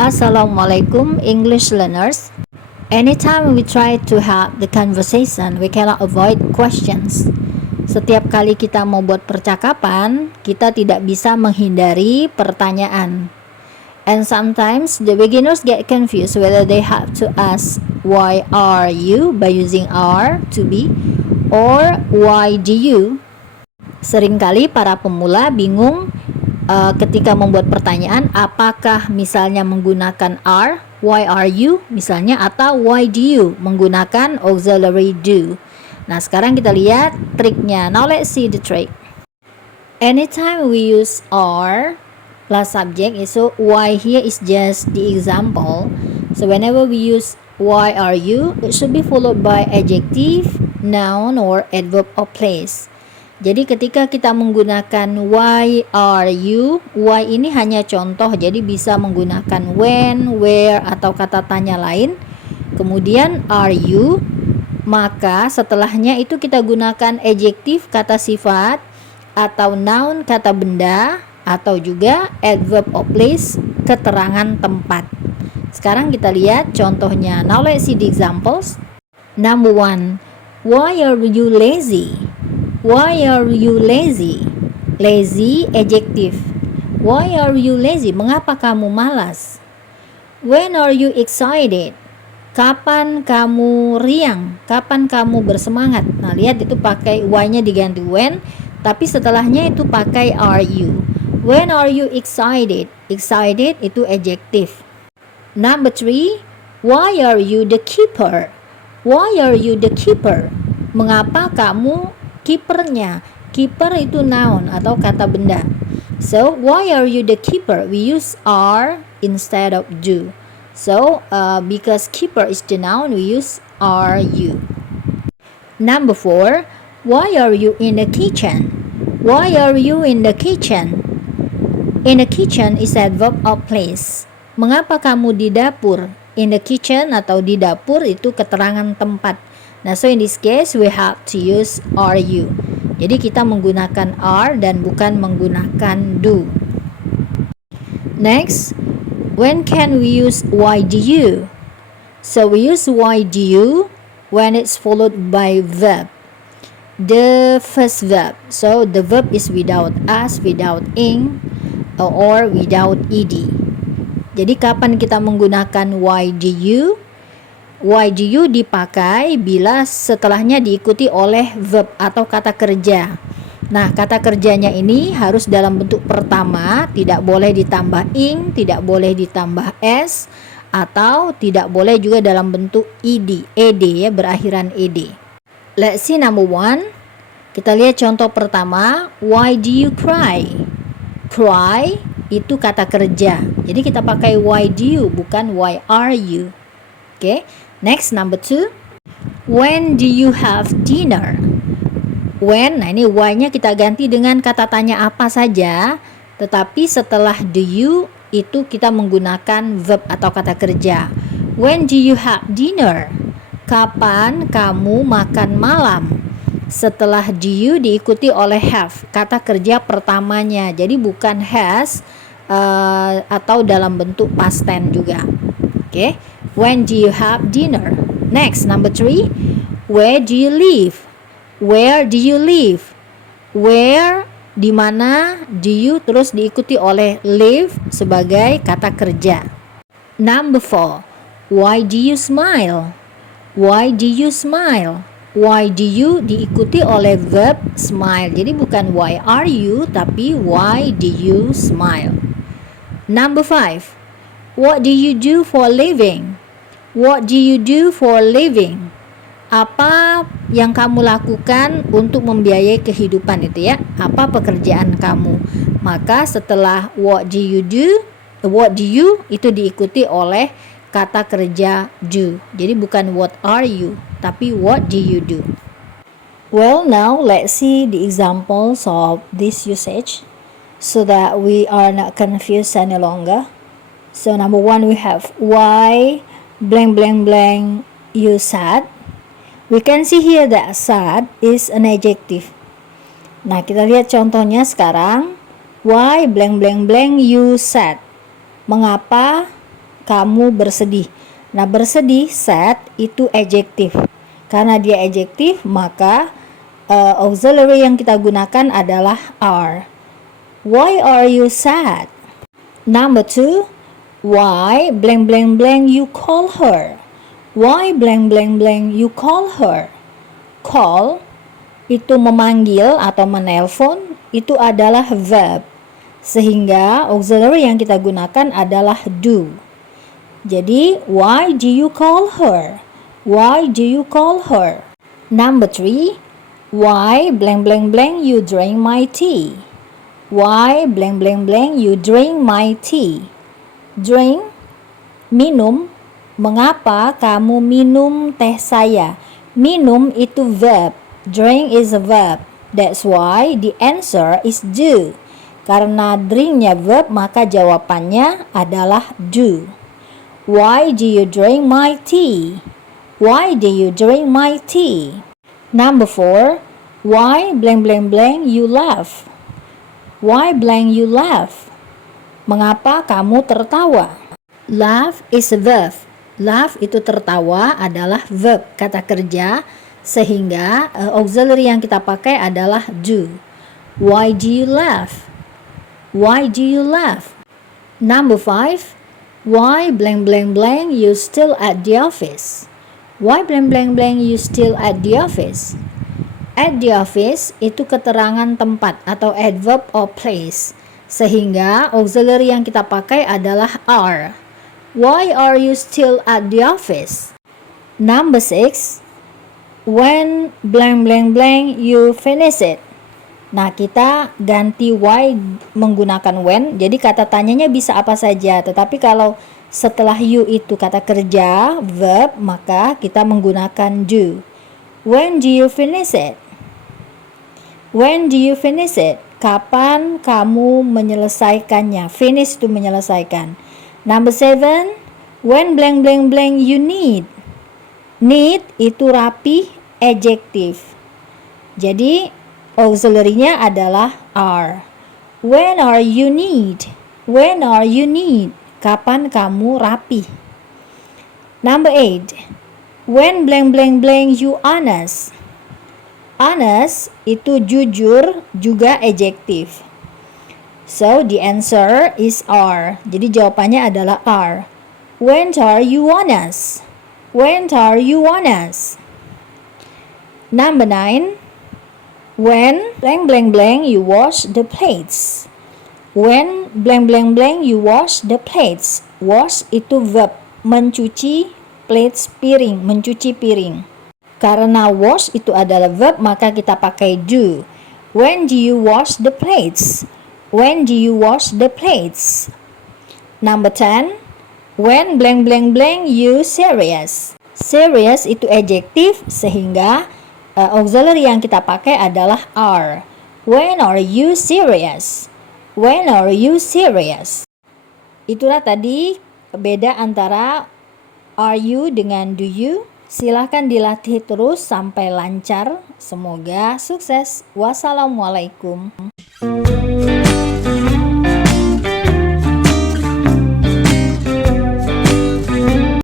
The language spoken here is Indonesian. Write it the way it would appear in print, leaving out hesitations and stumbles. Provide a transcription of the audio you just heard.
Assalamualaikum English learners. Anytime we try to have the conversation, we cannot avoid questions. Setiap kali kita mau buat percakapan, kita tidak bisa menghindari pertanyaan. And sometimes the beginners get confused whether they have to ask why are you by using are to be or why do you. Seringkali para pemula bingung ketika membuat pertanyaan, apakah misalnya menggunakan are, why are you misalnya, atau why do you menggunakan auxiliary do. Nah, sekarang kita lihat triknya. Now let's see the trick. Anytime we use are plus subject, so why here is just the example. So whenever we use why are you, it should be followed by adjective, noun, or adverb of place. Jadi ketika kita menggunakan why are you, why ini hanya contoh, jadi bisa menggunakan when, where, atau kata tanya lain. Kemudian are you, maka setelahnya itu kita gunakan adjektif, kata sifat, atau noun, kata benda, atau juga adverb of place, keterangan tempat. Sekarang kita lihat contohnya. Now let's see the examples. Number 1, why are you lazy? Why are you lazy? Lazy, adjective. Why are you lazy? Mengapa kamu malas? When are you excited? Kapan kamu riang? Kapan kamu bersemangat? Nah, lihat itu pakai why-nya diganti when, tapi setelahnya itu pakai are you. When are you excited? Excited itu adjective. Number 3, why are you the keeper? Why are you the keeper? Mengapa kamu kipernya? Keeper itu noun atau kata benda. So, why are you the keeper? We use are instead of do. So, because keeper is the noun, we use are you. Number 4, why are you in the kitchen? Why are you in the kitchen? In the kitchen is adverb of place. Mengapa kamu di dapur? In the kitchen atau di dapur itu keterangan tempat. Nah, so in this case we have to use are you. Jadi kita menggunakan are dan bukan menggunakan do. Next, when can we use why do you? So we use why do you when it's followed by verb. The first verb. So the verb is without us, without ing, or without ed. Jadi kapan kita menggunakan why do you? Why do you dipakai bila setelahnya diikuti oleh verb atau kata kerja. Nah, kata kerjanya ini harus dalam bentuk pertama, tidak boleh ditambah ing, tidak boleh ditambah s, atau tidak boleh juga dalam bentuk ed ya, berakhiran ed. Let's see number 1. Kita lihat contoh pertama, why do you cry? Cry itu kata kerja. Jadi kita pakai why do you, bukan why are you. Oke. Next, number 2. When do you have dinner? When, nah ini why-nya kita ganti dengan kata tanya apa saja, tetapi setelah do you itu kita menggunakan verb atau kata kerja. When do you have dinner? Kapan kamu makan malam? Setelah do you diikuti oleh have, kata kerja pertamanya. Jadi bukan has atau dalam bentuk past tense juga. Oke. When do you have dinner? Next, number 3. Where do you live? Where do you live? Where, di mana, do you terus diikuti oleh live sebagai kata kerja. Number 4. Why do you smile? Why do you smile? Why do you diikuti oleh verb smile. Jadi bukan why are you, tapi why do you smile. Number 5. What do you do for a living? What do you do for a living? Apa yang kamu lakukan untuk membiayai kehidupan itu ya? Apa pekerjaan kamu? Maka setelah what do you itu diikuti oleh kata kerja do. Jadi bukan what are you, tapi what do you do. Well, now let's see the examples of this usage so that we are not confused any longer. So number 1, we have why blank blank blank you sad. We can see here that sad is an adjective. Nah, kita lihat contohnya sekarang. Why blank blank blank you sad? Mengapa kamu bersedih. Nah, bersedih, sad, itu adjective. Karena dia adjective, maka auxiliary yang kita gunakan adalah are. Why are you sad? Number 2, why blank blank blank you call her? Why blank blank blank you call her? Call itu memanggil atau menelpon, itu adalah verb. Sehingga auxiliary yang kita gunakan adalah do. Jadi, why do you call her? Why do you call her? Number 3, why blank blank blank you drink my tea? Why blank blank blank you drink my tea? Drink, minum. Mengapa kamu minum teh saya? Minum itu verb. Drink is a verb. That's why the answer is do. Karena drinknya verb, maka jawabannya adalah do. Why do you drink my tea? Why do you drink my tea? Number 4, why blank blank blank you laugh? Why blank you laugh? Mengapa kamu tertawa? Laugh is a verb. Laugh itu tertawa adalah verb, kata kerja, sehingga auxiliary yang kita pakai adalah do. Why do you laugh? Why do you laugh? Number 5, why blank blank blank you still at the office? Why blank blank blank you still at the office? At the office itu keterangan tempat atau adverb of place. Sehingga auxiliary yang kita pakai adalah are. Why are you still at the office? Number 6, when blank blank blank you finish it. Nah, kita ganti why menggunakan when. Jadi kata tanyanya bisa apa saja. Tetapi kalau setelah you itu kata kerja, verb, maka kita menggunakan do. When do you finish it? When do you finish it? Kapan kamu menyelesaikannya? Finish itu menyelesaikan. Number 7, when blank blank blank you need. Need itu rapi, adjective. Jadi auxiliary-nya adalah are. When are you neat? When are you neat? Kapan kamu rapi? Number 8, when blank blank blank you honest. Honest itu jujur, juga adjective. So the answer is are. Jadi jawabannya adalah are. When are you honest? When are you honest? Number 9, when blank blank blank you wash the plates. When blank blank blank you wash the plates. Wash itu verb, mencuci, plates piring, mencuci piring. Karena wash itu adalah verb, maka kita pakai do. When do you wash the plates? When do you wash the plates? Number 10, when blank blank blank you serious. Serious itu adjective, sehingga auxiliary yang kita pakai adalah are. When are you serious? When are you serious? Itulah tadi beda antara are you dengan do you. Silahkan dilatih terus sampai lancar. Semoga sukses. Wassalamualaikum.